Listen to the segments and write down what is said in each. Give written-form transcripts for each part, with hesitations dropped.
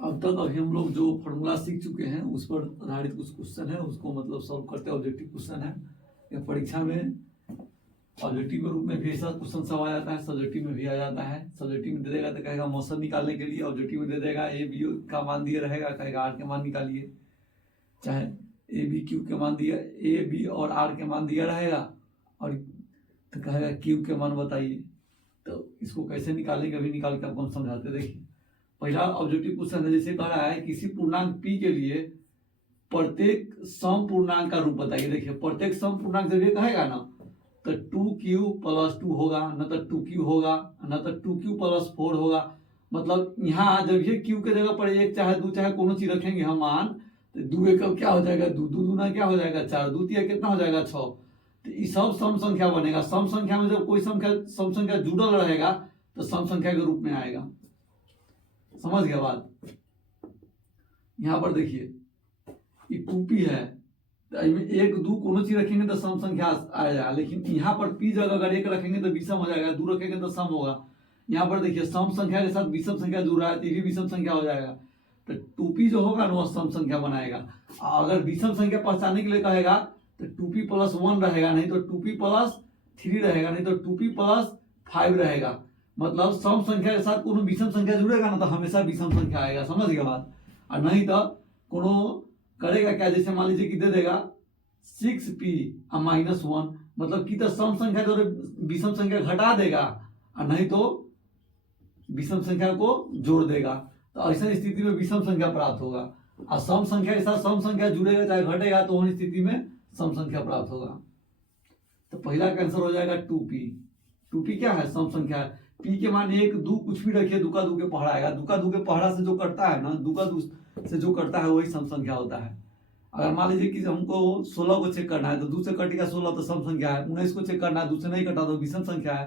अब तक अभी हम लोग जो फॉर्मूला सीख चुके हैं उस पर आधारित कुछ क्वेश्चन है, उसको मतलब सॉल्व करते हैं। ऑब्जेक्टिव क्वेश्चन है या परीक्षा में ऑब्जेक्टिव के रूप में भी ऐसा क्वेश्चन सब आ जाता है, सब्जेक्टिव में भी आ जाता है। सब्जेक्टिव में दे देगा तो कहेगा मौसम निकालने के लिए, ऑब्जेक्टिव में दे देगा ए बी का मान दिए रहेगा, कहेगा आर के मान निकालिए। चाहे ए बी क्यू के मान दिया, ए बी और आर के मान दिया रहेगा और तो कहेगा क्यू के मान बताइए। तो इसको कैसे निकालेंगे अभी निकाल के आपको हम समझाते। देखिए पहला ऑब्जेक्टिव क्वेश्चन है, जैसे कह रहा है किसी पूर्णांक पी के लिए प्रत्येक सम पूर्णांक का रूप बताइए। देखिए प्रत्येक सम पूर्णांक जब ये कहेगा ना तो 2q + 2 होगा, न तो 2q होगा, न तो 2q + 4 होगा। मतलब यहाँ जब ये q के जगह पर एक चाहे दो चाहे कोनो चीज रखेंगे हम मान, तो 2 एक क्या हो जाएगा 2, 2 दूना क्या हो जाएगा 4, 2 तिया कितना हो जाएगा 6। तो ये सब सम संख्या बनेगा। सम संख्या में जब कोई सम संख्या जुड़ल रहेगा तो सम संख्या के रूप में आएगा। समझ गया बात। यहाँ पर देखिए ये 2p है, तो इसमें 1 2 कोनो चीज रखेंगे तो सम संख्या आएगा, लेकिन यहाँ पर p जगह अगर 1 रखेंगे तो विषम हो जाएगा, 2 रखेंगे तो सम होगा। यहाँ पर देखिए सम संख्या के साथ विषम संख्या जुड़ रहा है तो ये भी विषम संख्या हो जाएगा। तो 2p जो होगा ना वो सम संख्या बनाएगा। अगर विषम संख्या पहचानने के लिए कहेगा तो 2p + 1 रहेगा, नहीं तो 2p + 3 रहेगा, नहीं तो 2p + 5 रहेगा। मतलब सम संख्या के साथ कोनो विषम संख्या जुड़ेगा ना तो हमेशा विषम संख्या आएगा। समझ गया बात। और नहीं तो कोनो करेगा क्या, जैसे मान लीजिए कि दे देगा 6p - 1, मतलब कि तो सम संख्या जो विषम संख्या घटा देगा और नहीं तो विषम संख्या को जोड़ देगा। तो ऐसी स्थिति में विषम संख्या प्राप्त होगा। और सम संख्या के साथ सम संख्या जुड़ेगा चाहे घटेगा तो उन स्थिति में सम संख्या प्राप्त होगा। तो पहला का आंसर हो जाएगा 2p। 2p क्या है, सम संख्या है। p के मान 1 2 कुछ भी रखिए, 2 का 2 के पहाड़ा आएगा। 2 का 2 के पहाड़ा से जो कटता है ना, 2 का 2 से जो कटता है वही सम संख्या होता है। अगर मान लीजिए कि हमको 16 को चेक करना है तो 2 से कटेगा 16 तो सम संख्या है। 19 को चेक करना है 2 से नहीं कटा तो विषम संख्या है।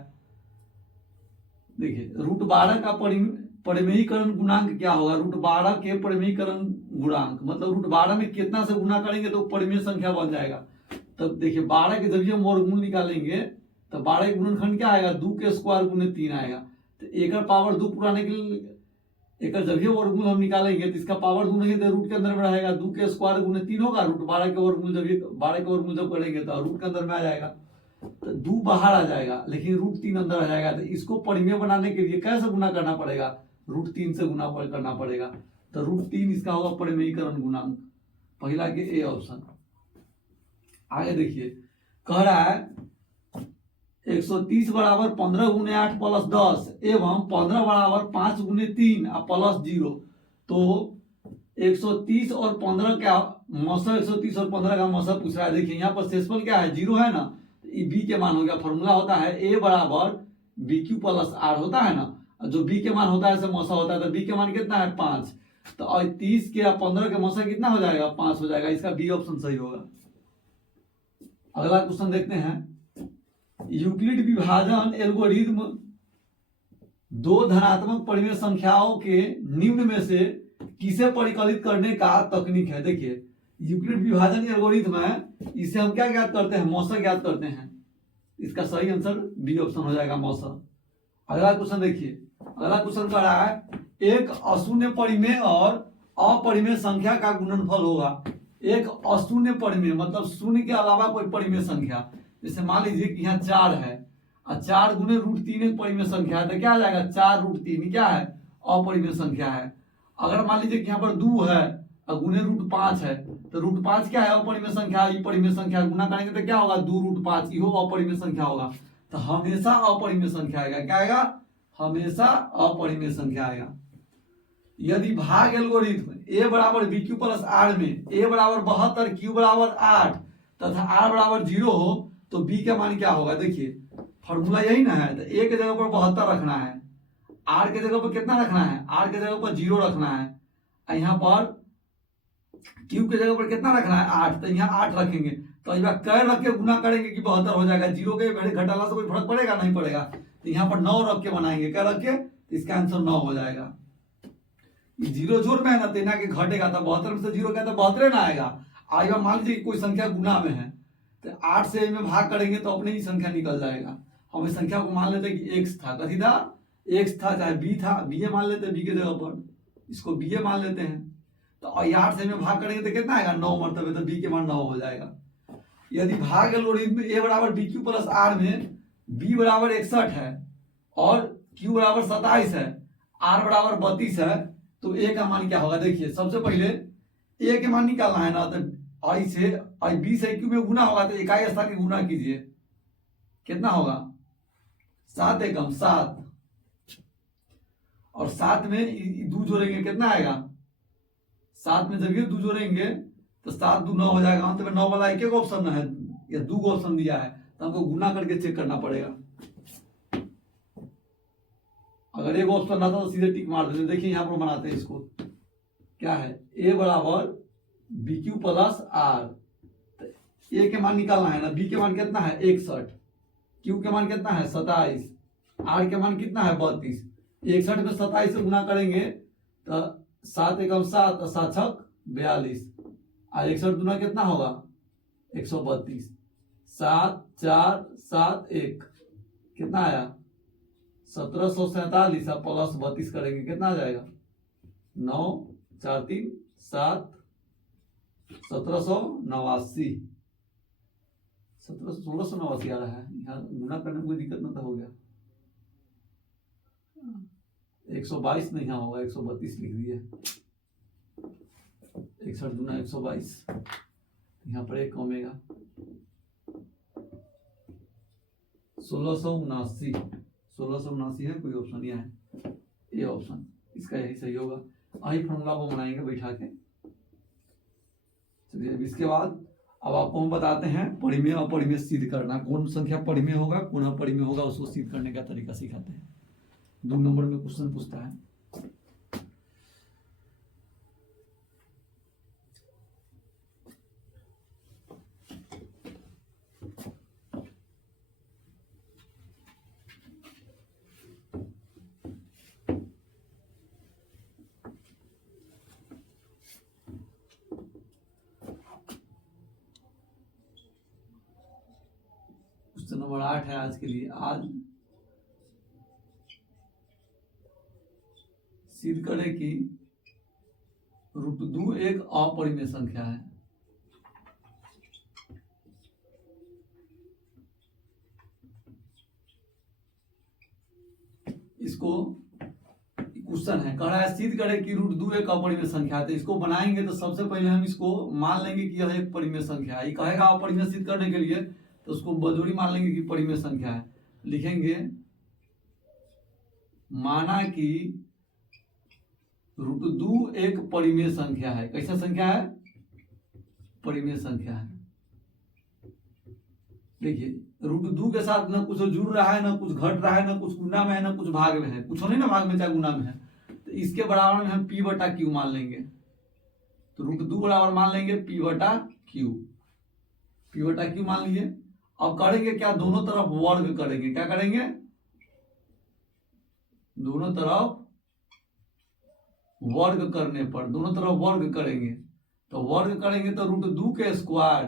देखिए √12 का परिमेयीकरण गुणांक क्या होगा। √12 के परिमेयीकरण गुणांक मतलब √12 में कितना से गुना करेंगे तो परिमेय संख्या बन जाएगा। तब देखिए 12 के जब हम वर्गमूल निकालेंगे तो 12 के गुणनखंड क्या आएगा, 2 के स्क्वायर गुने 3 आएगा। तो एक पावर 2 पुराने के लिए एक जब ये वर्गमूल हम निकालेंगे तो इसका पावर 2 नहीं तो रूट के अंदर में रहेगा। 2 के स्क्वायर गुने 3 होगा, √12 के वर्गमूल जब ये 12 के वर्गमूल जब करेंगे तो रूट के अंदर में आ जाएगा। तो 2 बाहर आ जाएगा लेकिन √3 अंदर आ जाएगा। तो इसको परिमेय बनाने के लिए कैसे गुना करना पड़ेगा, √3 से गुना करना पड़ेगा। तो √3 इसका होगा परिमेयीकरण गुणांक, पहला के ए ऑप्शन। आगे देखिए कह रहा है 130 = 15 × 8 + 10 एवं 15 = 5 × 3 + 0। तो 130 और 15 क्या मौसा, 130 और 15 का मौसा पूछ रहा है। देखिए यहाँ पर शेषफल क्या है 0 है ना, तो बी के मान हो गया। फॉर्मूला होता है a = bq + r होता है ना, जो b के मान होता है मौसा होता है। तो b के मान कितना है 5, तो 30 के 15 के मौसा कितना हो जाएगा 5 हो जाएगा। इसका बी ऑप्शन सही होगा। अगला क्वेश्चन देखते हैं। यूक्लिड विभाजन एल्गोरिथ्म 2 धनात्मक परिमेय संख्याओं के निम्न में से किसे परिकलित करने का तकनीक है। देखिए यूक्लिड विभाजन एल्गोरिथ्म है, इसे हम क्या ज्ञात करते हैं, मौसा ज्ञात करते हैं। इसका सही आंसर बी ऑप्शन हो जाएगा मौसा। अगला क्वेश्चन देखिए। अगला क्वेश्चन कह रहा है एक अशून्य परिमेय और अपरिमेय संख्या का गुणनफल होगा। एक अशून्य परिमेय मतलब शून्य के अलावा कोई परिमेय संख्या, जैसे मान लीजिए कि यहाँ 4 है और 4 गुने √3 एक परिमेय संख्या है, तो क्या आ जाएगा 4√3 क्या है अपरिमेय संख्या है। अगर मान लीजिए कि यहाँ पर 2 है और गुने √5 है तो √5 क्या है अपरिमेय संख्या, ये परिमेय संख्या गुना करेंगे तो क्या होगा 2√5, ये अपरिमेय संख्या होगा। तो हमेशा अपरिमेय संख्या आएगा। क्या आएगा, हमेशा अपरिमेय संख्या आएगा। यदि भाग एल्गोरिथ्म a = bq + r में a = 72 q = 8 तथा r = 0 हो तो b का मान क्या होगा। देखिए फॉर्मूला यही ना है, तो a के जगह पर 72 रखना है, r के जगह पर कितना रखना है, r के जगह पर 0 रखना है, यहाँ पर q के जगह पर कितना रखना है 8, तो यहाँ 8 रखेंगे। तो यहाँ कै रख के गुना करेंगे कि 72 हो जाएगा। 0 के घटाना से कोई फर्क पड़ेगा नहीं पड़ेगा। तो यहाँ पर 9 रख के बनाएंगे, क्या रख के, तो इसका आंसर 9 हो जाएगा। 0 जोड़ में है ना, तेना के घटेगा तो 72 में से 0 क्या तो 72 ना आएगा। आएगा मान लीजिए कोई संख्या गुना में है तो 8 से में भाग करेंगे तो अपने ही संख्या निकल जाएगा। हम इस संख्या को मान लेते कि x था, कथी था x था, चाहे b था, b मान लेते b के जगह पर। इसको बी ए मान लेते हैं। तो 8 से में भाग करेंगे तो कितना आएगा 9 मरतबे, तो बी के मान 9 हो जाएगा। यदि भाग लोगरिथम ए बराबर बी क्यू प्लस आर में बी बराबर 61 है और क्यू बराबर 27 है, आर बराबर 32 है, तो ए का मान क्या होगा? देखिए सबसे पहले ए के मान निकालना है ना, तो आई से आई बी से क्यू में गुना होगा, तो इकाई स्थान की गुना कीजिए, कितना होगा? 7 एकम 7, और 7 में 2 जोड़ेंगे कितना आएगा? 7 में जब ये 2 जोड़ेंगे तो 7 2 9 हो जाएगा। अंत में 9 वाला एक एक ऑप्शन है या 2 ऑप्शन दिया है, तो हमको गुना करके चेक करना पड़ेगा। अगर एक ऑप्शन रहता तो सीधे टिक मार देते। देखिए यहां पर बनाते हैं इसको, क्या है? ए बराबर बी क्यू प्लस आर। ए के मान निकालना है ना, बी के मान कितना है? 61, क्यू के मान कितना है? 27, आर के मान कितना है? 32। 61 में 27 से गुना करेंगे तो 7 एकम 7 और 7 छक 42, और 61 गुना कितना होगा? 132। 7 4 7 1 कितना आया? 1747 प्लस 32 करेंगे कितना आ जाएगा? 9 4 3 7 1789, 1689 आ रहा है। यहाँ गुना करने में कोई दिक्कत ना तो हो गया। 122 नहीं यहाँ होगा, 132 लिख दिया। 61 गुना 122, यहाँ पर एक कमेगा। 1679 है, कोई ऑप्शन यह है, ये ऑप्शन इसका यही सही होगा। वही फॉर्मूला को बनाएंगे बैठा के। चलिए इसके बाद अब आपको हम बताते हैं परिमेय अपरिमेय सिद्ध करना। कौन संख्या परिमेय होगा कौन अपरिमेय होगा उसको सिद्ध करने का तरीका सिखाते हैं। 2 नंबर में क्वेश्चन पूछता है। क्वेश्चन नंबर 8 है आज के लिए। आज सिद्ध करें कि √2 एक अपरिमेय संख्या है। इसको क्वेश्चन है, कह रहा है सिद्ध करें कि √2 एक अपरिमेय संख्या है। तो इसको बनाएंगे तो सबसे पहले हम इसको मान लेंगे कि यह एक परिमेय संख्या है। ये कहेगा अपरिमेय सिद्ध करने के लिए, तो उसको बजोरी मान लेंगे कि परिमेय संख्या है। लिखेंगे माना कि √2 एक परिमेय संख्या है। कैसा संख्या है? परिमेय संख्या है। देखिए √2 के साथ ना कुछ जुड़ रहा है, ना कुछ घट रहा है, ना कुछ गुना में है, ना कुछ भाग में है। कुछ नहीं ना भाग में चाहे गुना में है, तो इसके बराबर में हम P बटा Q मान लेंगे। तो √2 बराबर मान लेंगे P बटा Q। P बटा Q मान लिए। अब करेंगे क्या? दोनों तरफ वर्ग करेंगे। क्या करेंगे? दोनों तरफ वर्ग करने पर दोनों तरफ वर्ग करेंगे। तो वर्ग करेंगे तो √2 के स्क्वायर,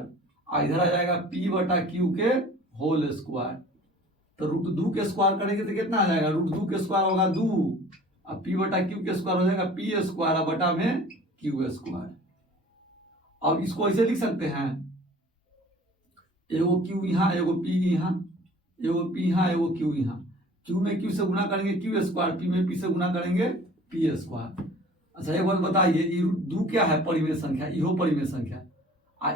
इधर आ जाएगा P बटा Q के होल स्क्वायर। तो √2 के स्क्वायर करेंगे तो कितना आ जाएगा? √2 के स्क्वायर होगा 2, और P बटा Q के स्क्वायर हो जाएगा P स्क्वायर बटा में Q स्क्वायर। अब इसको ऐसे लिख सकते हैं, एगो Q यहाँ, एगो P यहाँ, एगो P यहाँ, एगो Q यहाँ। Q में Q से गुना करेंगे Q स्क्वायर, P में P से गुना करेंगे P स्क्वायर। अच्छा एक बात बताइए, √2 क्या है? परिमेय संख्या। इहो परिमेय संख्या।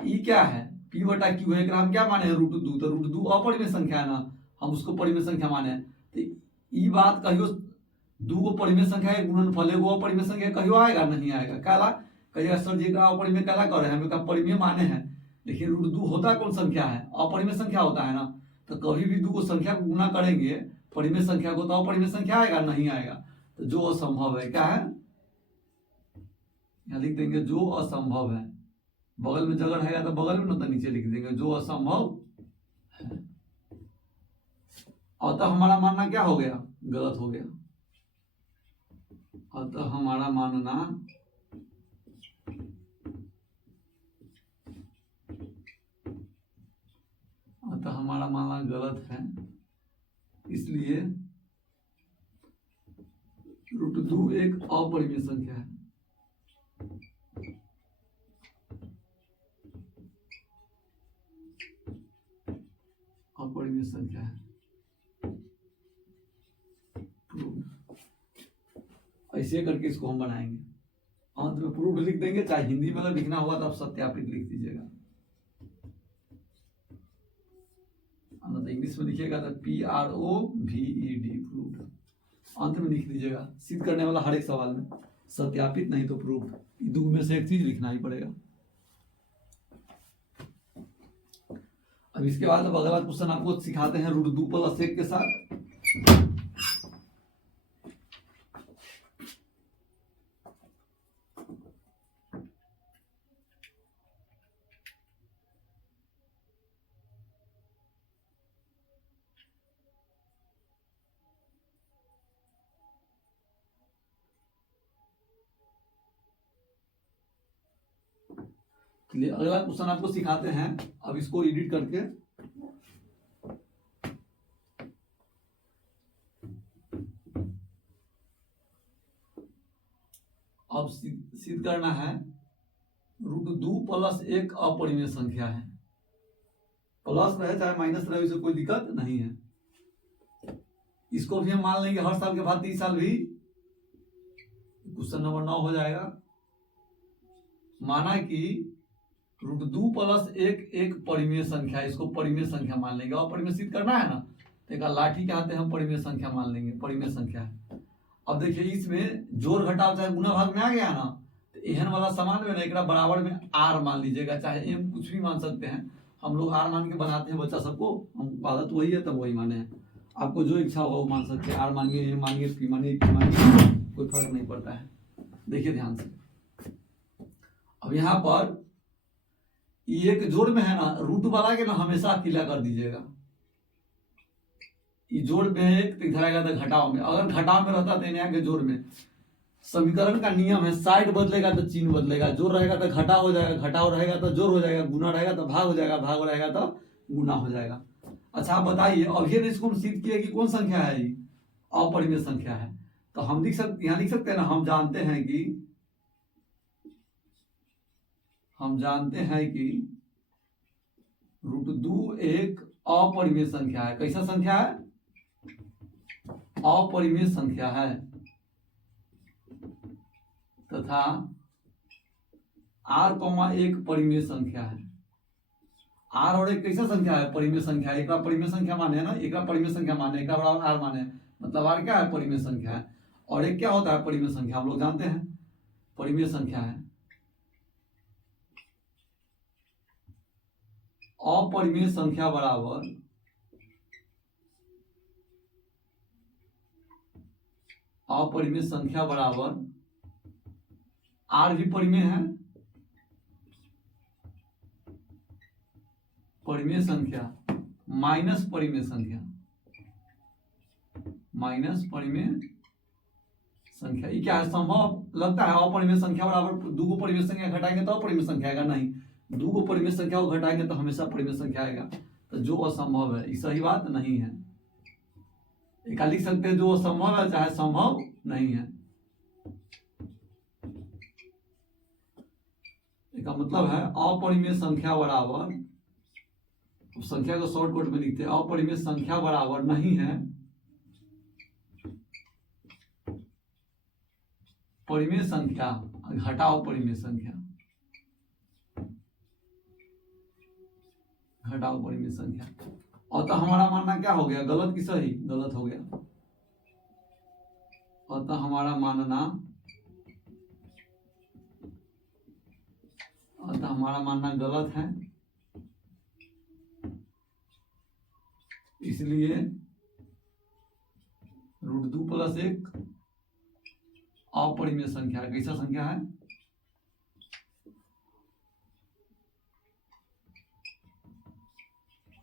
ई क्या है? P बटा Q है। हम क्या माने हैं? √2। तो √2 अपरिमेय संख्या है ना, हम उसको परिमेय संख्या माने हैं। तो ई बात कहियो 2 को परिमेय संख्या है, गुणनफल एगो अपरिमेय संख्या कहियो आएगा? नहीं आएगा। कहला कहिएगा सर जी का अपरिमेय कहला कर रहे हैं, हम परिमेय माने हैं। लेकिन √2 होता कौन संख्या है? अपरिमेय संख्या होता है ना। तो कभी भी 2 को संख्या को गुना करेंगे परिमेय संख्या को, तो अपरिमेय संख्या आएगा? नहीं आएगा। तो जो असंभव है, क्या है? यहाँ लिख देंगे जो असंभव है। बगल में जगह रहेगा तो बगल में ना, तो नीचे लिख देंगे जो असंभव है। अतः हमारा मानना क्या हो गया? गलत हो गया। अतः हमारा मानना गलत है। इसलिए √2 एक अपरिमेय संख्या है। अपरिमेय संख्या है, ऐसे करके इसको हम बनाएंगे। अंत में प्रूफ लिख देंगे, चाहे हिंदी में अगर लिखना हुआ तो आप सत्यापित लिख दीजिएगा, तो इंग्लिश में लिखिएगा तो PROVED प्रूफ अंत में लिख दीजिएगा। सिद्ध करने वाला हर एक सवाल में सत्यापित नहीं तो प्रूफ, दो में से एक चीज लिखना ही पड़ेगा। अब इसके बाद अब अगला क्वेश्चन आपको सिखाते हैं √2 + 1 के साथ। चलिए अगला क्वेश्चन आपको सिखाते हैं, अब इसको एडिट करके अब सिद्ध करना है √2 + 1 अपरिमेय संख्या है। प्लस रहे चाहे माइनस रहे, इससे कोई दिक्कत नहीं है। इसको भी हम मान लेंगे हर साल के बाद 30 साल भी क्वेश्चन नंबर 9 हो जाएगा। माना कि √2 + 1 एक परिमेय संख्या, इसको परिमेय संख्या मान लेंगे। और परिमेय सिद्ध करना है ना, तो एक लाठी के हाथ हम परिमेय संख्या मान लेंगे, परिमेय संख्या है। अब देखिए इसमें जोड़ घटाव चाहे गुना भाग में आ गया ना, तो एहन वाला समान में ना एक बराबर में R मान लीजिएगा, चाहे M कुछ भी मान सकते हैं। हम लोग R मान के बनाते हैं बच्चा सबको, हम आदत वही है तब वही माने हैं। आपको जो इच्छा होगा वो मान सकते हैं, R मानिए, M मानिए, P मानिए, Q मानिए, कोई फर्क नहीं पड़ता है। देखिए ध्यान से, अब यहाँ पर ये एक जोड़ में है ना, रूट वाला के ना हमेशा अकेला कर दीजिएगा। ये जोड़ में एक इधर आएगा तो घटाव में, अगर घटाव में रहता तो यहाँ के जोड़ में समीकरण का नियम है, साइड बदलेगा तो चिन्ह बदलेगा। जोड़ रहेगा तो घटाव हो जाएगा, घटाव रहेगा तो जोड़ हो जाएगा, गुना रहेगा तो भाग हो जाएगा, भाग रहेगा तो गुना हो जाएगा। अच्छा आप बताइए, अब ये इसको हम सिद्ध किए कि कौन संख्या है, ये अपरिमेय संख्या है। तो हम लिख सकते, यहाँ लिख सकते हैं ना, हम जानते हैं कि √2 एक अपरिमेय संख्या है। कैसा संख्या है? अपरिमेय संख्या है, तथा R, एक परिमेय संख्या है। R और एक कैसा संख्या है? परिमेय संख्या है। एक परिमेय संख्या माने ना, एक परिमेय संख्या माने, एक बराबर R माने, मतलब R क्या है? परिमेय संख्या है। और एक क्या होता है? परिमेय संख्या, हम लोग जानते हैं परिमेय संख्या है। अपरिमेय संख्या बराबर अपरिमेय संख्या बराबर R भी परिमेय है, परिमेय संख्या माइनस परिमेय संख्या, माइनस परिमेय संख्या। ये क्या है? संभव लगता है अपरिमेय संख्या बराबर दो परिमेय संख्या घटाएंगे तो अपरिमेय संख्या आएगा? नहीं, दो परिमेय संख्या को घटाएंगे तो हमेशा परिमेय संख्या आएगा। तो जो असंभव है, ये सही बात नहीं है। एक लिख सकते हैं जो असंभव है चाहे संभव नहीं है। इसका मतलब है अपरिमेय संख्या बराबर, संख्या को शॉर्टकट में लिखते हैं, अपरिमेय संख्या बराबर नहीं है परिमेय संख्या घटाओ परिमेय संख्या, घटाओ परिमेय संख्या। और तो हमारा मानना क्या हो गया? गलत कि सही? गलत हो गया। अतः हमारा मानना गलत है। इसलिए √2 + 1 अपरिमेय संख्या है। कैसा संख्या है?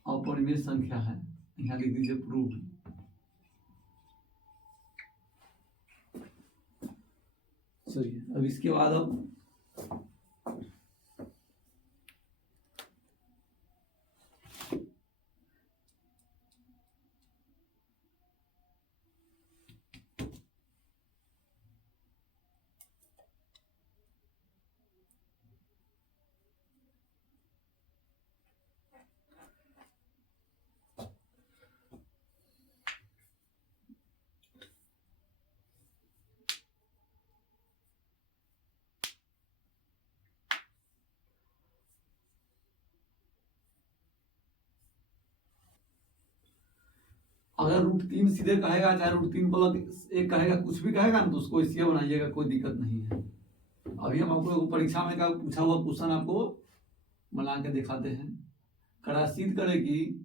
अपरिमेय संख्या है। यहाँ लिख दीजिए प्रूफ। चलिए अब इसके बाद अब अगर √3 सीधे कहेगा, चाहे √3+1 कहेगा, कुछ भी कहेगा ना, तो उसको इसलिए बनाइएगा, कोई दिक्कत नहीं है। अभी हम आपको परीक्षा में का पूछा हुआ क्वेश्चन आपको बना के दिखाते हैं। कड़ासीद करेगी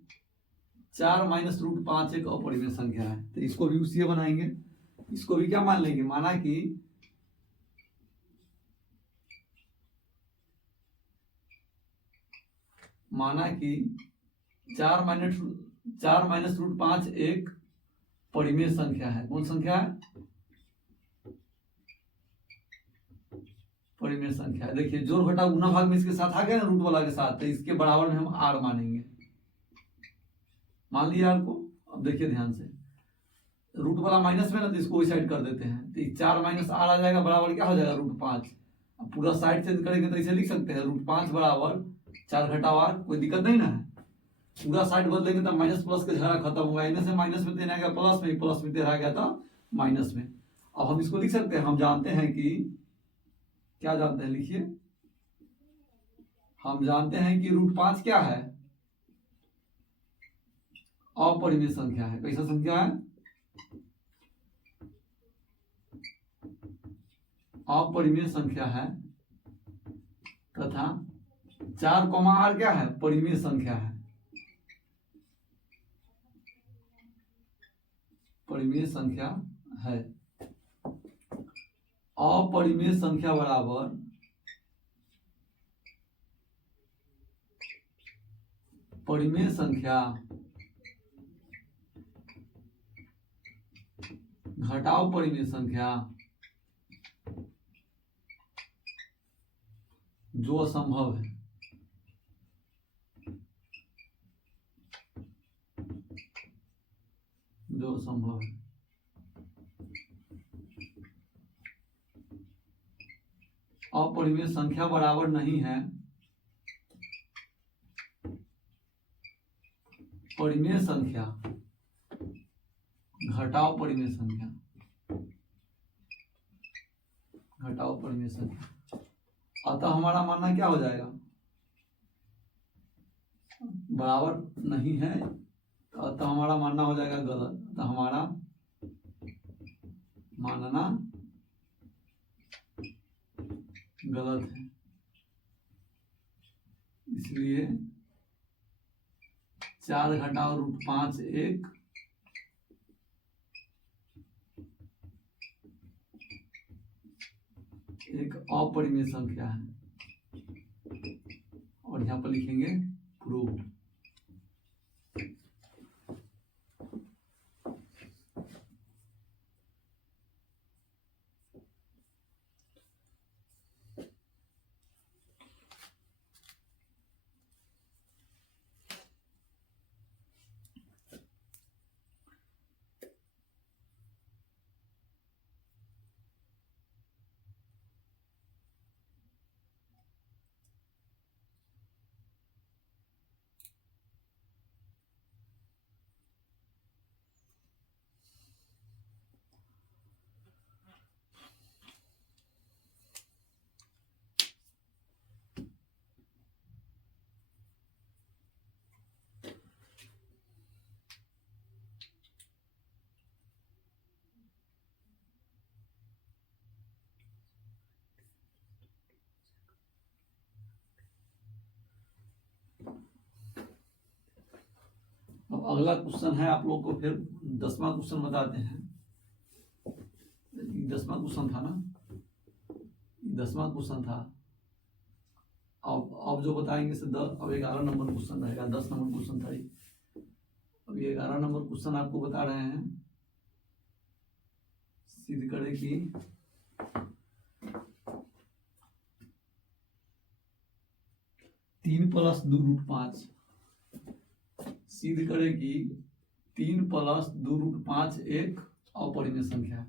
4 - √5 एक अपरिमेय संख्या है, तो इसको भी उसी बनाएंगे। इसको भी क्या मान लेंगे, माना कि माना कि 4 - √5 एक परिमेय संख्या है। कौन संख्या है? परिमेय संख्या है। देखिए जोड़ घटाव गुना भाग में इसके साथ आ गया ना, रूट वाला के साथ, तो इसके बराबर में हम आर मानेंगे। मान लिया आर को। अब देखिए ध्यान से, रूट वाला माइनस में ना, तो इसको वही साइड कर देते हैं, तो 4 - आर आ जाएगा, बराबर क्या हो जाएगा, √5। अब पूरा साइड चेंज करेंगे तो इसे लिख सकते हैं √5 बराबर 4 घटाव आर, कोई दिक्कत नहीं ना है। पूरा साइड बदलेंगे तब माइनस प्लस का झगड़ा खत्म होगा, इनमें से माइनस में 3 आ गया, प्लस में 3 आ गया था माइनस में। अब हम इसको लिख सकते हैं, हम जानते हैं कि क्या जानते हैं, लिखिए, हम जानते हैं कि √5 क्या है, अपरिमेय संख्या है। कैसा संख्या है? अपरिमेय संख्या है, तथा 4 आर क्या है, परिमेय संख्या है। परिमेय संख्या है। अपरिमेय संख्या बराबर परिमेय संख्या घटाओ परिमेय संख्या जो असंभव है। जो असंभव है। अपरिमेय संख्या बराबर नहीं है परिमेय संख्या घटाओ परिमेय संख्या। घटाओ परिमेय संख्या। अतः हमारा मानना क्या हो जाएगा, बराबर नहीं है, अतः हमारा मानना हो जाएगा गलत। अतः हमारा मानना गलत है। इसलिए 4 घटाओ √5 एक अपरिमेय संख्या है। और यहां पर लिखेंगे प्रूव्ड। अब अगला क्वेश्चन है, आप लोग को फिर 10वां क्वेश्चन बताते हैं। 10वां क्वेश्चन था ना, 10वां क्वेश्चन था। अब जो बताएंगे से 10, अब 11 नंबर क्वेश्चन रहेगा। 10 नंबर क्वेश्चन था ये, अब ये 11 नंबर क्वेश्चन आपको बता रहे हैं। सिद्ध करें कि तीन प्लस 2√5 सिद्ध करें कि 3 + 2√5 एक अपरिमेय संख्या है।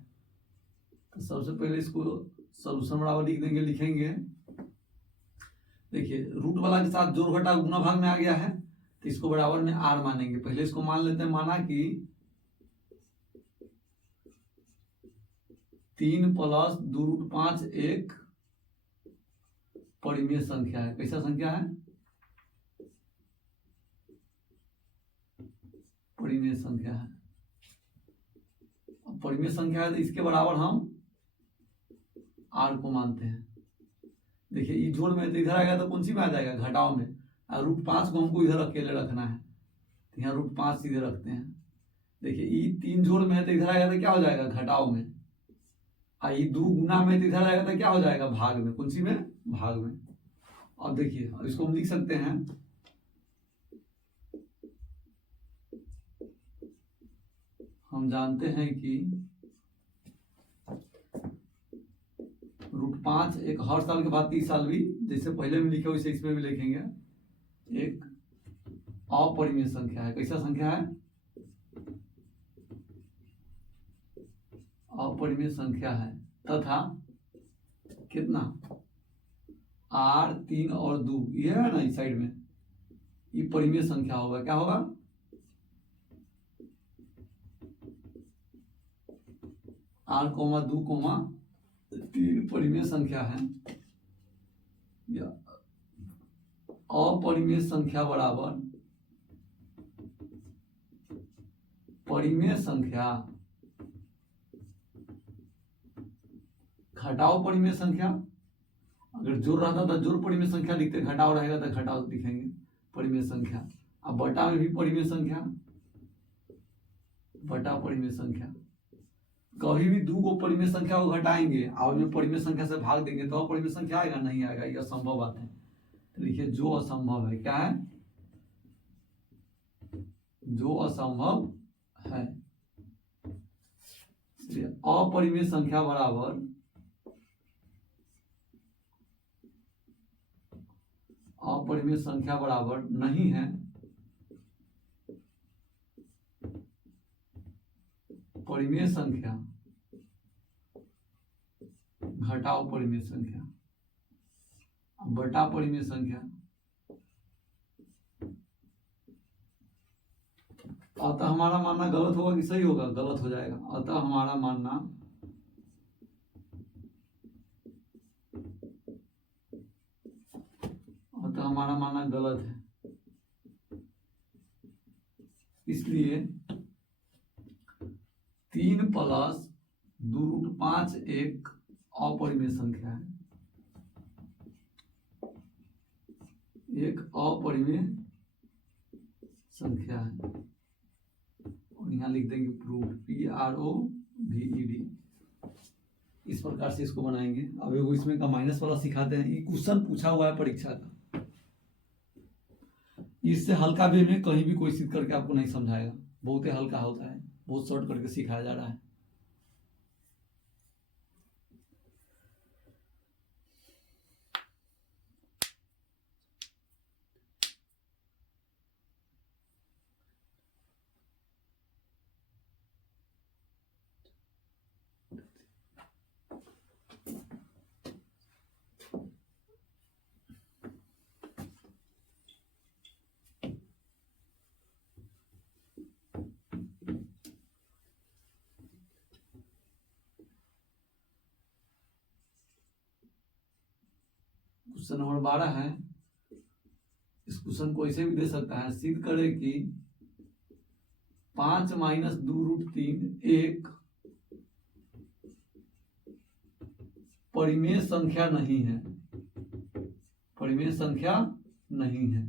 तो सबसे पहले इसको सॉल्यूशन बराबर लिख देंगे, लिखेंगे। देखिए रूट वाला के साथ जोड़ घटा गुना भाग में आ गया है, तो इसको बराबर में आर मानेंगे। पहले इसको मान लेते हैं, माना कि 3 + 2√5 एक परिमेय संख्या है। कैसा संख्या है? परिमेय संख्या है। परिमेय संख्या है तो इसके बराबर हम आर को मानते हैं। देखिए ये जोड़ में तो इधर आएगा तो कौन सी में आ जाएगा, घटाव में। और √5 को हमको इधर अकेले रखना है, तो यहाँ √5 सीधे रखते हैं। देखिए ये 3 जोड़ में है तो इधर आएगा तो क्या हो जाएगा, घटाव में। और ये 2 गुना में तो इधर आएगा तो क्या हो जाएगा, भाग में। कौन सी में, भाग में। और देखिए अब इसको हम लिख सकते हैं हम जानते हैं कि √5 एक हर साल के बाद 30 साल भी, जैसे पहले में लिखे वैसे इसमें भी लिखेंगे, एक अपरिमेय संख्या है। कैसा संख्या है, अपरिमेय संख्या है। तथा कितना, r 3 और 2 ये है ना इस साइड में, ये परिमेय संख्या होगा। क्या होगा, r, 2, 3 परिमेय संख्या है। या अपरिमेय संख्या बराबर परिमेय संख्या घटाओ परिमेय संख्या। अगर जोड़ रहता तो जोड़ परिमेय संख्या लिखते, घटाओ रहेगा तो घटाओ लिखेंगे परिमेय संख्या। अब बटा में भी परिमेय संख्या, बटा परिमेय संख्या। कभी भी 2 को परिमेय संख्या को घटाएंगे और में परिमेय संख्या से भाग देंगे तो परिमेय संख्या आएगा, नहीं आएगा, यह असंभव बात है। तो देखिए जो असंभव है, क्या है, जो असंभव है। अपरिमेय संख्या बराबर अपरिमेय संख्या बराबर नहीं है परिमेय संख्या घटाओ परिमेय संख्या बटा परिमेय संख्या। अतः हमारा मानना गलत होगा कि सही होगा, गलत हो जाएगा। अतः हमारा मानना गलत है। इसलिए 3 + 2√5 एक अपरिमेय संख्या है, एक अपरिमेय संख्या है। और यहाँ लिख देंगे प्रूफ, PROVED। इस प्रकार से इसको बनाएंगे। अब एगो इसमें का माइनस वाला सिखाते हैं। ये क्वेश्चन पूछा हुआ है परीक्षा का, इससे हल्का वे में कहीं भी कोई सिद्ध करके आपको नहीं समझाएगा, बहुत ही हल्का होता है, बहुत शॉर्ट करके सिखाया जा रहा है। क्वेश्चन नंबर 12 है। इस क्वेश्चन को ऐसे भी दे सकता है, सिद्ध करे कि 5 - 2√3 एक परिमेय संख्या नहीं है। परिमेय संख्या नहीं है।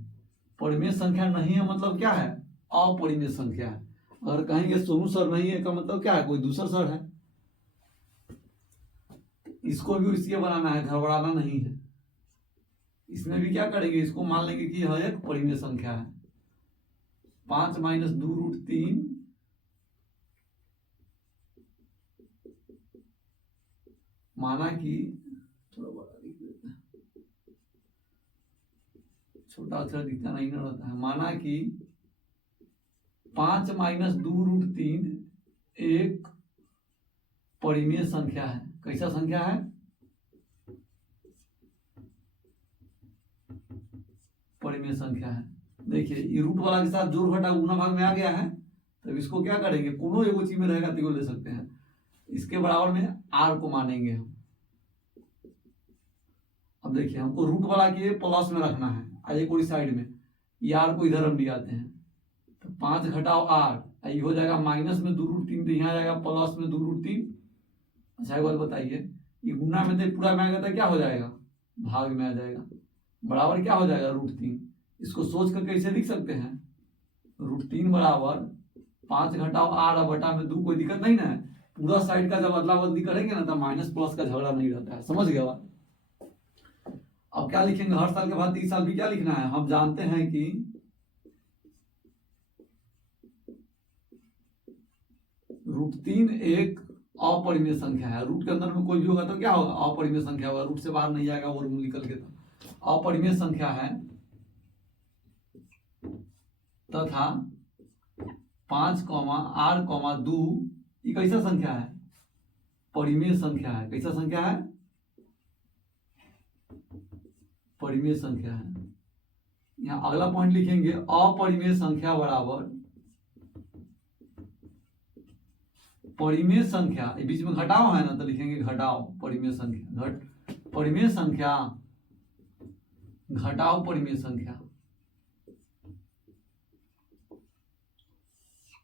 परिमेय संख्या नहीं है मतलब क्या है, अपरिमेय संख्या है। अगर कहेंगे सोनू सर नहीं है का मतलब क्या है, कोई दूसरा सर है। इसको भी इसलिए बनाना है, घबराना नहीं है। इसमें भी क्या करेंगे, इसको मान लेंगे कि यह एक परिमेय संख्या है। 5 - 2√3 माना कि, थोड़ा बड़ा लिख देते हैं, छोटा अक्षर दिखता नहीं ना रहता है। माना कि 5 - 2√3 एक परिमेय संख्या है। कैसा संख्या है, परिमेय संख्या है। देखिए ये रूट वाला के साथ जोड़ घटा गुना भाग में आ गया है, तो इसको क्या करेंगे, कोनो एगो चीज में रहेगा तो ले सकते हैं। इसके बराबर में r को मानेंगे हम। अब देखिए हमको रूट वाला के प्लस में रखना है, आज एक और साइड में, ये r को इधर हम ले आते हैं। तो 5 - r ये हो जाएगा माइनस में 2√3, तो यहाँ आ जाएगा प्लस में 2√3। अच्छा एक बात बताइए, ये गुना में तो पूरा में आएगा तो क्या हो जाएगा, भाग में आ जाएगा, बराबर क्या हो जाएगा √3। इसको सोच कर कैसे लिख सकते हैं, √3 बराबर 5 घटाओ r बटा में 2, कोई दिक्कत नहीं ना है। पूरा साइड का जब अदला बदली करेंगे ना तो माइनस प्लस का झगड़ा नहीं रहता है, समझ गया बात। अब क्या लिखेंगे, हर साल के बाद 30 साल भी क्या लिखना है, हम जानते हैं कि √3 एक अपरिमेय संख्या है। रूट के अंदर में कोई भी होगा तो क्या होगा, अपरिमेय संख्या होगा, रूट से बाहर नहीं जाएगा वर्गमूल निकल के, तो अपरिमेय संख्या है तथा 5, r, 2 ये कैसा संख्या है, परिमेय संख्या है। कैसा संख्या है, परिमेय संख्या है। यहाँ अगला पॉइंट लिखेंगे, अपरिमेय संख्या बराबर परिमेय संख्या, बीच में घटाओ है ना तो लिखेंगे घटाओ परिमेय संख्या, परिमेय संख्या घटाओ परिमेय संख्या,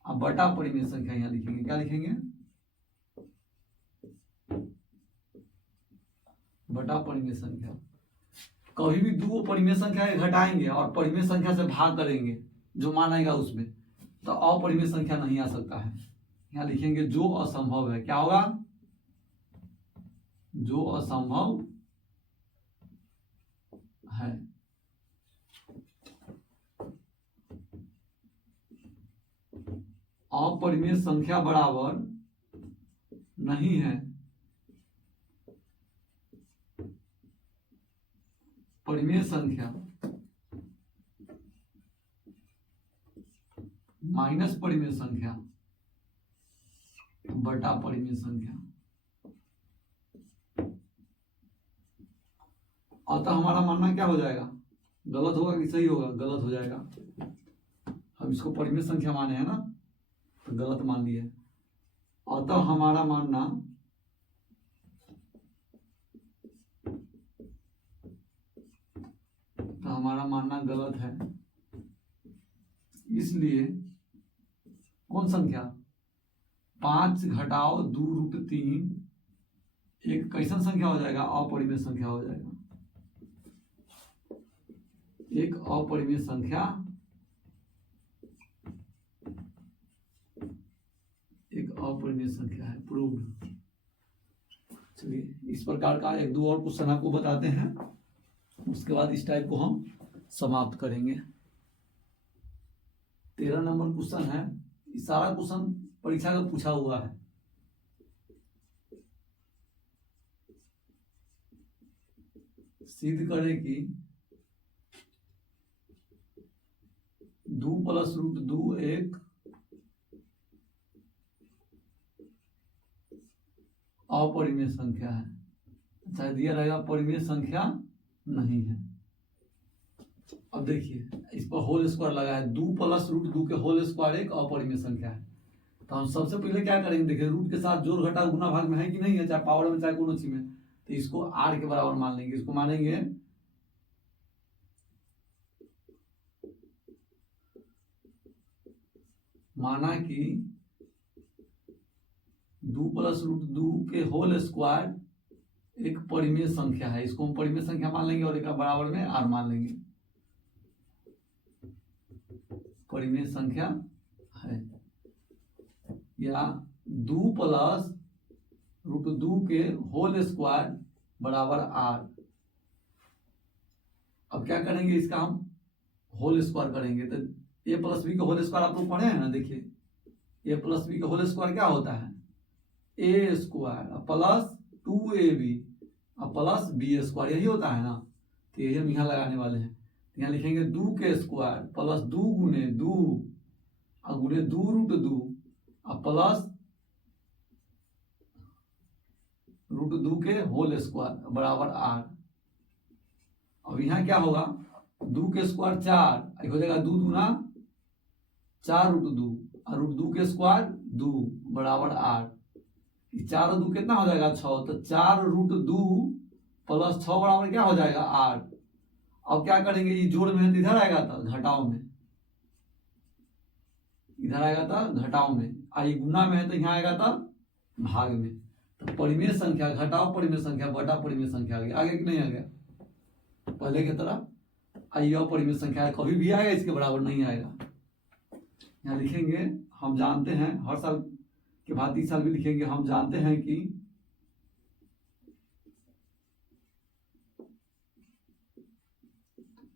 अब बटा परिमेय संख्या यहाँ लिखेंगे, क्या लिखेंगे, बटा परिमेय संख्या। कभी भी दो परिमेय संख्या घटाएंगे और परिमेय संख्या से भाग करेंगे जो मान आएगा उसमें, तो अपरिमेय संख्या नहीं आ सकता है। यहाँ लिखेंगे जो असंभव है, क्या होगा, जो असंभव है। अपरिमेय संख्या बराबर नहीं है परिमेय संख्या माइनस परिमेय संख्या बटा परिमेय संख्या। अतः हमारा मानना क्या हो जाएगा, गलत होगा कि सही होगा, गलत हो जाएगा। हम इसको परिमेय संख्या माने हैं ना, तो गलत मान लिया। अतः हमारा मानना गलत है। इसलिए कौन संख्या, 5 घटाओ 2√3 एक कैसन संख्या हो जाएगा, अपरिमेय संख्या हो जाएगा। एक अपरिमेय संख्या, एक अपरिमेय संख्या है, प्रूव्ड। चलिए इस प्रकार का 1-2 और क्वेश्चन आपको बताते हैं, उसके बाद इस टाइप को हम समाप्त करेंगे। 13 नंबर क्वेश्चन है, ये सारा क्वेश्चन परीक्षा का पूछा हुआ है। सिद्ध करें कि 2 + √2 एक अपरिमेय संख्या है। अच्छा दिया रहेगा परिमेय संख्या नहीं है। अब देखिए इस पर होल स्क्वायर लगा है, 2 + √2 के होल स्क्वायर एक अपरिमेय संख्या है। तो हम सबसे पहले क्या करेंगे, देखिए रूट के साथ जोड़ घटा गुना भाग में है कि नहीं है, चाहे पावर में चाहे कोनो चीज में, तो इसको r के बराबर मान लेंगे। इसको मानेंगे माना कि 2 + √2 के होल स्क्वायर एक परिमेय संख्या है, इसको हम परिमेय संख्या मान लेंगे और एक बराबर में r मान लेंगे, परिमेय संख्या है। या 2 + √2 के होल स्क्वायर बराबर r। अब क्या करेंगे, इसका हम होल स्क्वायर करेंगे, तो a + b के होल स्क्वायर आप लोग पढ़े हैं ना। देखिए a + b का होल स्क्वायर क्या होता है, a² + 2ab + b², यही होता है ना। तो यही हम यहाँ लगाने वाले हैं। यहाँ लिखेंगे 2 के स्क्वायर + 2 गुने 2 गुने 2√2 प्लस √2 के होल स्क्वायर बराबर r। अब यहाँ क्या होगा, 2 के स्क्वायर 4 हो जाएगा, 2 दूना 4√2 और √2 के स्क्वायर 2 बराबर r। 4 और 2 कितना हो जाएगा 6, तो 4√2 + 6 बराबर क्या हो जाएगा 8। अब क्या करेंगे, ये जोड़ में है तो इधर आएगा, तो घटाओ में इधर आएगा था घटाव में, आई गुना में है तो यहाँ आएगा था भाग में। तो परिमेय संख्या घटाओ परिमेय संख्या बटा परिमेय संख्या आ गया, आगे कि नहीं आ गया? पहले की तरह आई अपरिमेय संख्या कभी भी आएगा इसके बराबर नहीं आएगा। यहाँ लिखेंगे हम जानते हैं, हर साल के बाद इस साल भी लिखेंगे हम जानते हैं कि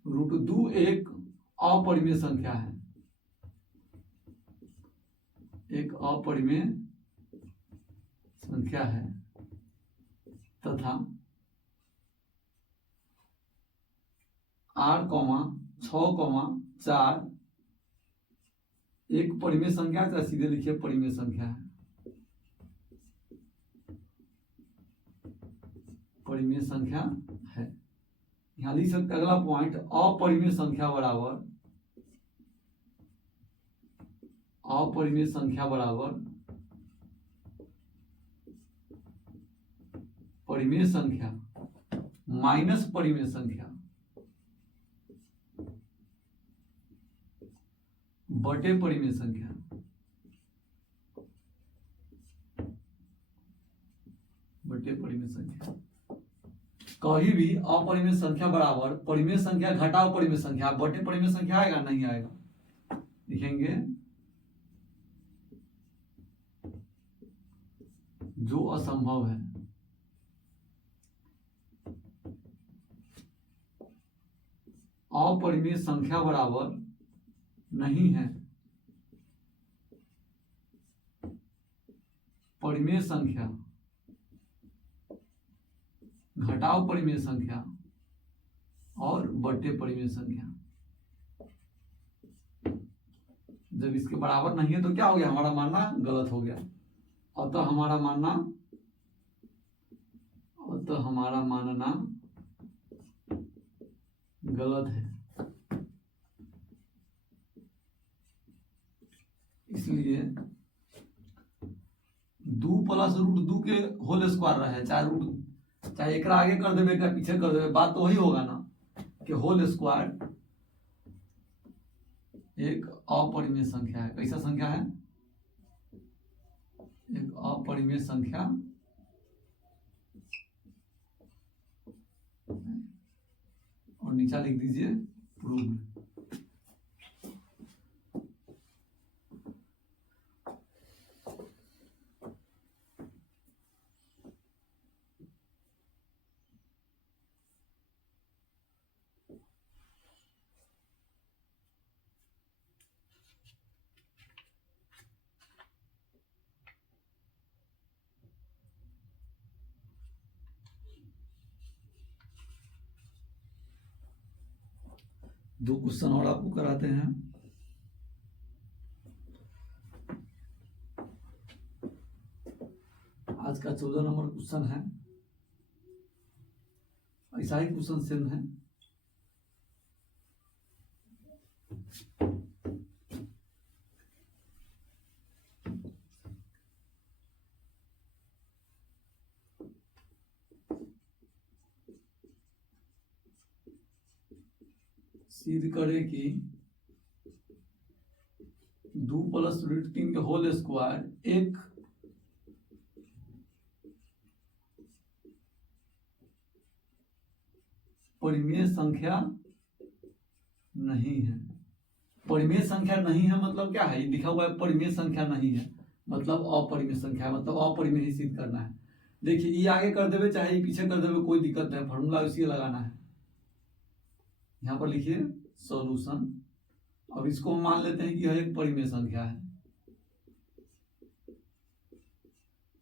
√2 एक अपरिमेय संख्या है, एक अपरिमेय संख्या है तथा r, 6, 4 एक परिमेय संख्या है, सीधे लिखिए परिमेय संख्या है, परिमेय संख्या है। यहां लिख सकते अगला पॉइंट, अपरिमेय संख्या बराबर, अपरिमेय संख्या बराबर परिमेय संख्या माइनस परिमेय संख्या बटे परिमेय संख्या, बटे परिमेय संख्या। कहीं भी अपरिमेय संख्या बराबर परिमेय संख्या घटाओ परिमेय संख्या बटे परिमेय संख्या आएगा नहीं आएगा? लिखेंगे जो असंभव है, अपरिमेय संख्या बराबर नहीं है परिमेय संख्या घटाओ परिमेय संख्या और बटे परिमेय संख्या। जब इसके बराबर नहीं है तो क्या हो गया? हमारा मानना गलत हो गया। अतः हमारा मानना गलत है। इसलिए 2 + √2 के होल स्क्वायर रहे, चाहे एक आगे कर देवे क्या पीछे कर देवे, बात तो वही होगा ना कि होल स्क्वायर एक अपरिमेय संख्या है। कैसा संख्या है? एक अपरिमेय संख्या और नीचा लिख दीजिए प्रूव्ड। दो क्वेश्चन और आपको कराते हैं। आज का 14 नंबर क्वेश्चन है, ऐसा ही क्वेश्चन सेम है। सिद्ध करे कि 2 + √3 के होल स्क्वायर एक परिमेय संख्या नहीं है। परिमेय संख्या नहीं है मतलब क्या है? ये लिखा हुआ है परिमेय संख्या नहीं है मतलब अपरिमेय संख्या है, मतलब अपरिमेय ही सिद्ध करना है। देखिए ये आगे कर देवे चाहे ये पीछे कर देवे कोई दिक्कत नहीं, फॉर्मूला इसी लगाना है। यहाँ पर लिखिए सॉल्यूशन। अब इसको मान लेते हैं कि यह एक परिमेय संख्या है।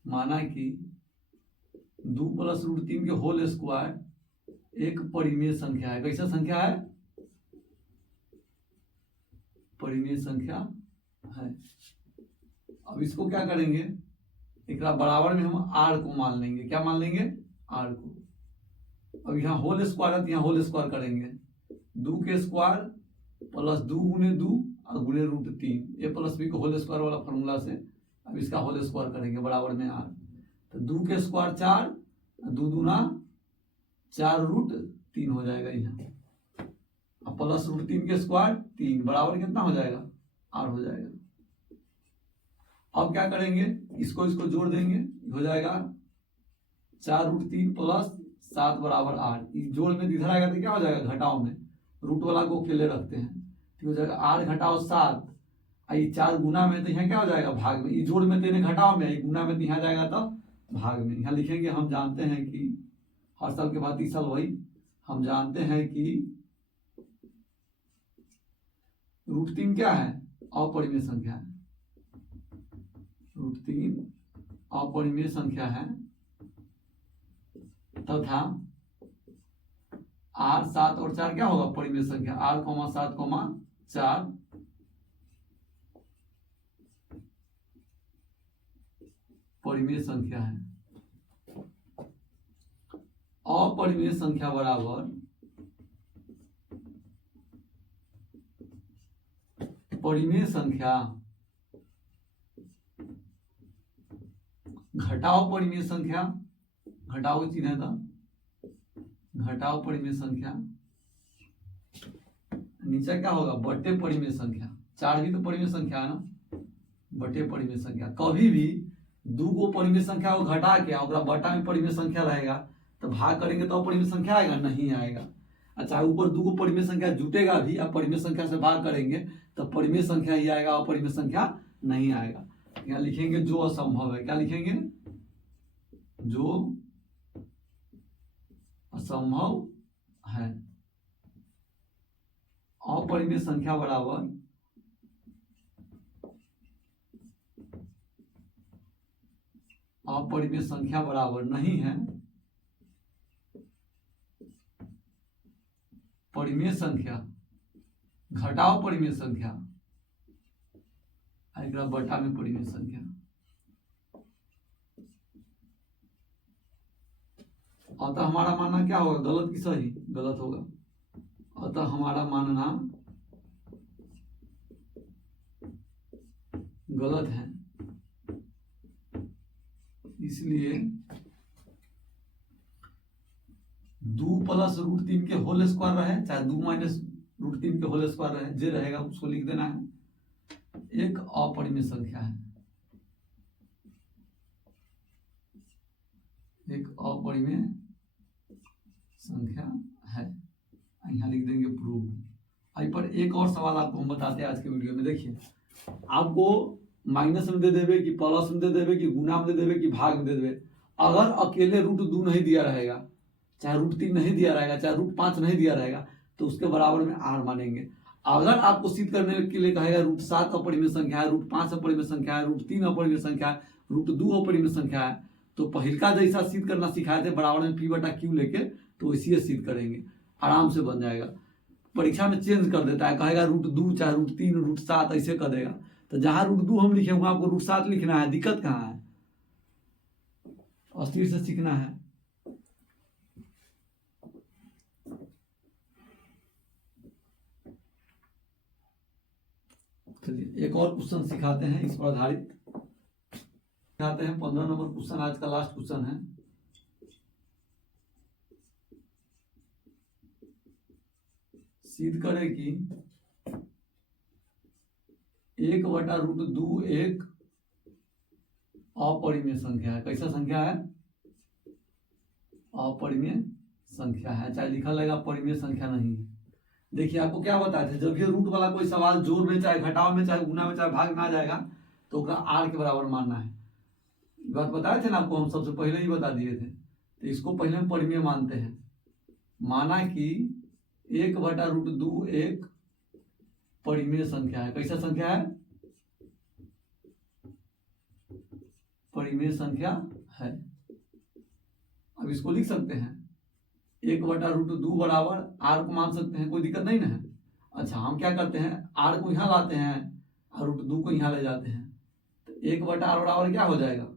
माना कि 2 + √3 के होल स्क्वायर एक परिमेय संख्या है। कैसा संख्या है? परिमेय संख्या है। अब इसको क्या करेंगे? एक बराबर में हम r को मान लेंगे। क्या मान लेंगे? r को। अब यहाँ होल स्क्वायर है तो यहाँ होल स्क्वायर करेंगे। 2 के स्क्वायर + 2 × 2 और गुणे √3 a + b को होल स्क्वायर वाला फॉर्मूला से अब इसका होल स्क्वायर करेंगे बराबर में r। तो 2 के स्क्वायर 4, 2 दूना 4 √3 हो जाएगा यहाँ, अब + √3 के स्क्वायर 3 बराबर कितना हो जाएगा? r हो जाएगा। अब क्या करेंगे, इसको इसको जोड़ देंगे, हो जाएगा 4√3 प्लस 7 बराबर 8। जोड़ में इधर आएगा तो क्या हो जाएगा, घटाव में रूट वाला को अकेले रखते हैं, तो हो जाएगा 8 घटाओ 7। ये 4 गुना में तो यहाँ क्या हो जाएगा, भाग में। ये जोड़ में तो घटाव में, ये गुना में तो यहाँ जाएगा तो भाग में। यहाँ लिखेंगे हम जानते हैं कि हर साल के बाद इस साल वही, हम जानते हैं कि √3 क्या है, अपरिमेय संख्या है। √3 अपरिमेय संख्या है तथा 8, 7 और 4 क्या होगा, परिमेय संख्या। 8, 7, 4 परिमेय संख्या है। अपरिमेय संख्या बराबर परिमेय संख्या घटाओ परिमेय संख्या, घटाओ चिन्ह है था, घटाओ परिमेय संख्या, नीचे क्या होगा, बटे परिमेय संख्या। 4 भी तो परिमेय संख्या है ना, बटे परिमेय संख्या। कभी भी दो गो परिमेय संख्या को घटा के और बटा में परिमेय संख्या रहेगा तो भाग करेंगे तो अपरिमेय संख्या आएगा, नहीं आएगा। अच्छा, ऊपर दो गो परिमेय संख्या जुटेगा भी, अब परिमेय संख्या से भाग करेंगे तो परिमेय संख्या ही आएगा, अपरिमेय संख्या नहीं आएगा। यहाँ लिखेंगे जो असंभव है, क्या लिखेंगे, जो असंभव है। अपरिमेय संख्या बराबर अपरिमेय संख्या बराबर नहीं है परिमेय संख्या घटाओ परिमेय संख्या, बटा में परिमेय संख्या। अतः हमारा मानना क्या होगा, गलत की सही, गलत होगा। अतः हमारा मानना गलत है, इसलिए 2 प्लस √3 के होल स्क्वायर रहे, चाहे 2 माइनस √3 के होल स्क्वायर रहे, जो रहेगा उसको लिख देना है। एक अपरिमेय संख्या है, एक अपरिमेय संख्या है। यहाँ लिख देंगे प्रूव। आई पर एक और सवाल आपको हम बताते हैं आज के वीडियो में। देखिए, आपको माइनस में दे देवे कि प्लस में दे देवे कि गुना में दे देवे कि भाग में दे देवे, अगर अकेले √2 नहीं दिया रहेगा, चाहे √3 नहीं दिया रहेगा, चाहे √5 नहीं दिया रहेगा, तो उसके बराबर में r मानेंगे। अगर आपको सिद्ध करने के लिए कहेगा √7 अपरिमेय संख्या है, √5 अपरिमेय संख्या है, √3 अपरिमेय संख्या है, √2 अपरिमेय संख्या है, तो पहिलका जैसा सिद्ध करना सिखाए थे बराबर में p/q लेके, तो इसी सिद्ध करेंगे, आराम से बन जाएगा। परीक्षा में चेंज कर देता है, कहेगा √2 चाहे √3 √7 ऐसे कर देगा। तो जहां √2 हम लिखे वहां आपको √7 लिखना है, दिक्कत कहाँ है, अस्थिर से सीखना है। चलिए एक और क्वेश्चन सिखाते हैं, इस पर आधारित सिखाते हैं। 15 नंबर क्वेश्चन आज का लास्ट क्वेश्चन है। सिद्ध करें कि 1/√2 एक अपरिमेय संख्या है। कैसा संख्या है, अपरिमेय संख्या है, चाहे लिखा रहेगा परिमेय संख्या नहीं है। देखिए आपको क्या बताया था, जब ये रूट वाला कोई सवाल जोड़ में चाहे घटाव में चाहे गुना में चाहे भाग में आ जाएगा तो r के बराबर मानना है। बात बताए थे ना आपको, हम सबसे पहले ही बता दिए थे। तो इसको पहले हम परिमेय मानते हैं। माना कि 1/√2 एक परिमेय संख्या है। कैसा संख्या है, परिमेय संख्या है। अब इसको लिख सकते हैं 1/√2 बराबर r को मान सकते हैं, कोई दिक्कत नहीं ना है। अच्छा, हम क्या करते हैं, r को यहाँ लाते हैं और √2 को यहाँ ले जाते हैं, तो 1/r बराबर क्या हो जाएगा,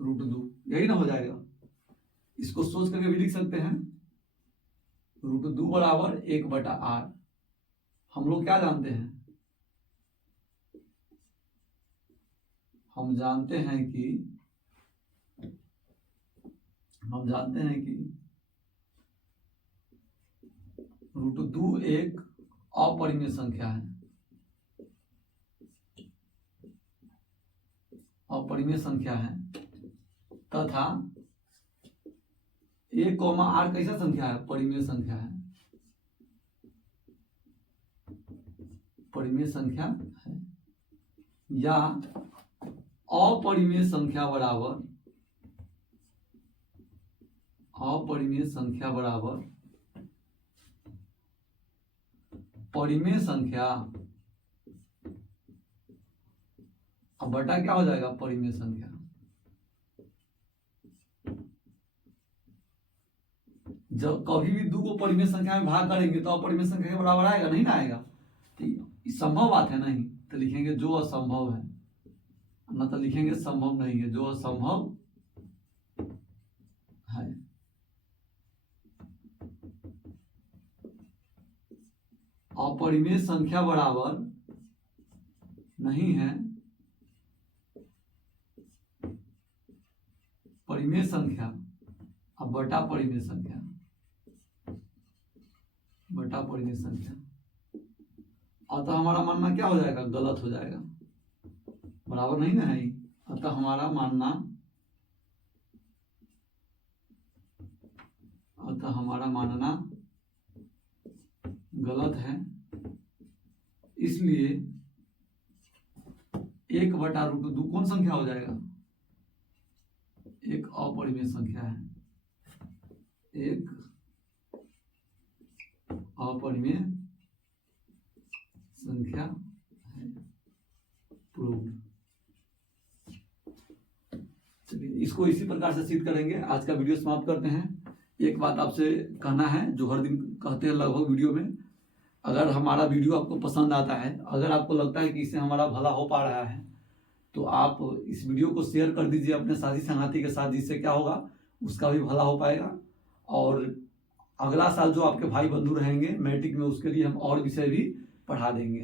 √2, यही ना हो जाएगा। इसको सोच करके भी लिख सकते हैं, √2 बराबर 1/r। हम लोग क्या जानते हैं, हम जानते हैं कि √2 एक अपरिमेय संख्या है। अपरिमेय संख्या है तथा a, r कैसा संख्या है? परिमेय संख्या है, परिमेय संख्या है, या अपरिमेय संख्या बराबर, अपरिमेय संख्या बराबर परिमेय संख्या, अब बटा क्या हो जाएगा? परिमेय संख्या। जब कभी भी 2 को परिमेय संख्या में भाग करेंगे तो अपरिमेय संख्या के बराबर आएगा? नहीं ना आएगा। तो ये संभव बात है नहीं, तो लिखेंगे जो असंभव है, ना तो लिखेंगे संभव नहीं है, जो असंभव है। अपरिमेय संख्या बराबर नहीं है परिमेय संख्या, अब बटा परिमेय संख्या, बटा परिमेय संख्या। अतः हमारा मानना क्या हो जाएगा? गलत हो जाएगा, बराबर नहीं ना है। अतः हमारा मानना, अतः हमारा मानना गलत है। इसलिए 1/√2 कौन संख्या हो जाएगा? एक अपरिमेय संख्या है, एक अपरिमेय संख्या है। प्रूव्ड। चलिए इसको इसी प्रकार से सिद्ध करेंगे। आज का वीडियो समाप्त करते हैं। एक बात आपसे कहना है जो हर दिन कहते हैं लगभग वीडियो में, अगर हमारा वीडियो आपको पसंद आता है, अगर आपको लगता है कि इससे हमारा भला हो पा रहा है, तो आप इस वीडियो को शेयर कर दीजिए अपने साथी संगाती के साथ, जिससे क्या होगा उसका भी भला हो पाएगा। और अगला साल जो आपके भाई बंधु रहेंगे मैट्रिक में, उसके लिए हम और विषय भी पढ़ा देंगे।